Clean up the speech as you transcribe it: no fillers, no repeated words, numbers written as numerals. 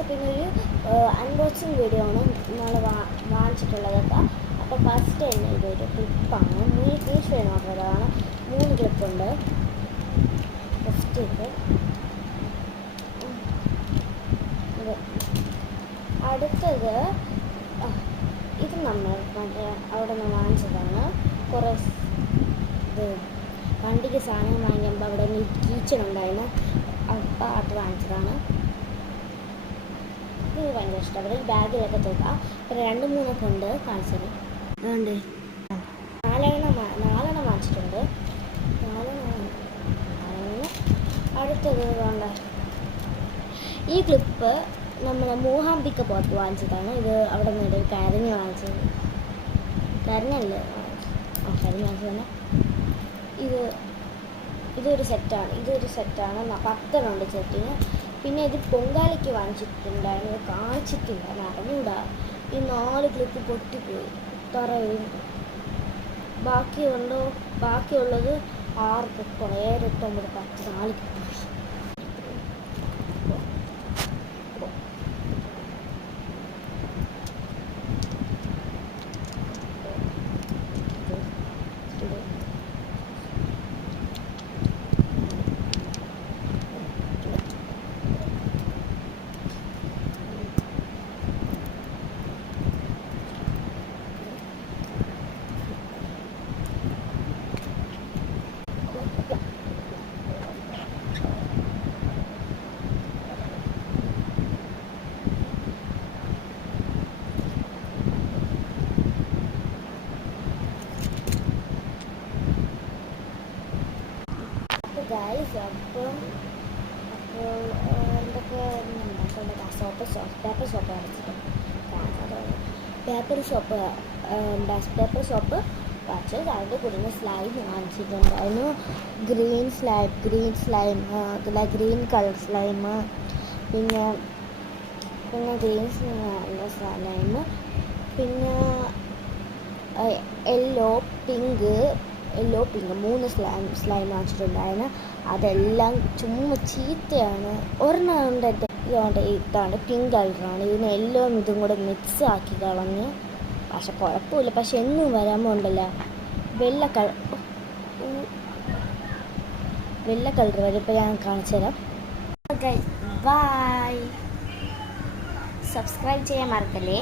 Guys. പിന്നെ ഒരു unboxing video ആണ് നമ്മൾ വാങ്ങിച്ചിട്ടുള്ളതൊക്കെ. അപ്പോൾ ഫസ്റ്റ് തന്നെ ഇതൊരു ക്ലിപ്പാണ്. 3 പീസ് മാത്രമാണ്. 3 ക്ലിപ്പുണ്ട്. ഫസ്റ്റ് ഇത് അടുത്തത് ഇത് നമ്മൾ അവിടെ നിന്ന് വാങ്ങിച്ചതാണ്. കുറേ ഇത് വണ്ടിക്ക് സാധനം വാങ്ങിക്കുമ്പോൾ അവിടെ കിച്ചൺ ഉണ്ടായിരുന്നു. അപ്പോൾ അത് വാങ്ങിച്ചതാണ്. ഇത് ഭയങ്കര ഇഷ്ടമാണ്. ഒരു ബാഗിലൊക്കെ തൂക്കാം. പിന്നെ 2-3 ഉണ്ട് കാണിച്ചത്. അതുകൊണ്ട് 4 വാങ്ങിച്ചിട്ടുണ്ട്. 4 അടുത്തത് വേണ്ട. ഈ ക്ലിപ്പ് നമ്മൾ മൂഹാംബിക്ക പുറത്ത് വാങ്ങിച്ചതാണ്. ഇത് അവിടെ നിന്ന് കരിഞ്ഞ് വാങ്ങിച്ചത്. കരിഞ്ഞല്ല കരിഞ്ഞ് വാങ്ങിച്ചതാണ്. ഇതൊരു സെറ്റാണ്. 10 ഉണ്ട് സെറ്റിന്. പിന്നെ ഇത് പൊങ്കാലയ്ക്ക് വാങ്ങിച്ചിട്ടുണ്ടായിരുന്നു. ഇത് കാണിച്ചിട്ടില്ല, അറിഞ്ഞൂടാ. ഈ 4 ക്ലിപ്പ് പൊട്ടിപ്പോയി തറയും. ബാക്കിയുള്ളത് 6 ക്ലിപ്പാണ്. 7, 8, 9, 10, 4 ക്ലിപ്പ്. ഗൈസ്, അപ്പോൾ എന്തൊക്കെ പേപ്പർ ഷോപ്പ് അടച്ചിട്ടുണ്ട്. പേപ്പർ ഷോപ്പ് വാങ്ങിച്ചത്. അതിൻ്റെ കൂടെ സ്ലൈം വാങ്ങിച്ചിട്ടുണ്ടായിരുന്നു. ഗ്രീൻ കളർ സ്ലൈം, പിന്നെ ഗ്രീൻ സ്ലൈം, പിന്നെ യെല്ലോ പിങ്ക് 3 സ്ലൈം വാങ്ങിച്ചിട്ടുണ്ടായിരുന്നു. അതെല്ലാം ചുമ്മാ ചീത്തയാണ്. ഒരെണ്ണം ഇതാണ് പിങ്ക് കളറാണ്. ഇതിന് യെല്ലോ ഇതും കൂടെ മിക്സ് ആക്കി കളഞ്ഞ്. പക്ഷെ കുഴപ്പമില്ല. പക്ഷെ എന്നും വരുമ്പോൾ ഉണ്ടല്ലോ വെള്ള കളർ വരും. ഇപ്പോൾ ഞാൻ കാണിച്ചു തരാം. ബൈ. സബ്സ്ക്രൈബ് ചെയ്യാൻ മറക്കല്ലേ.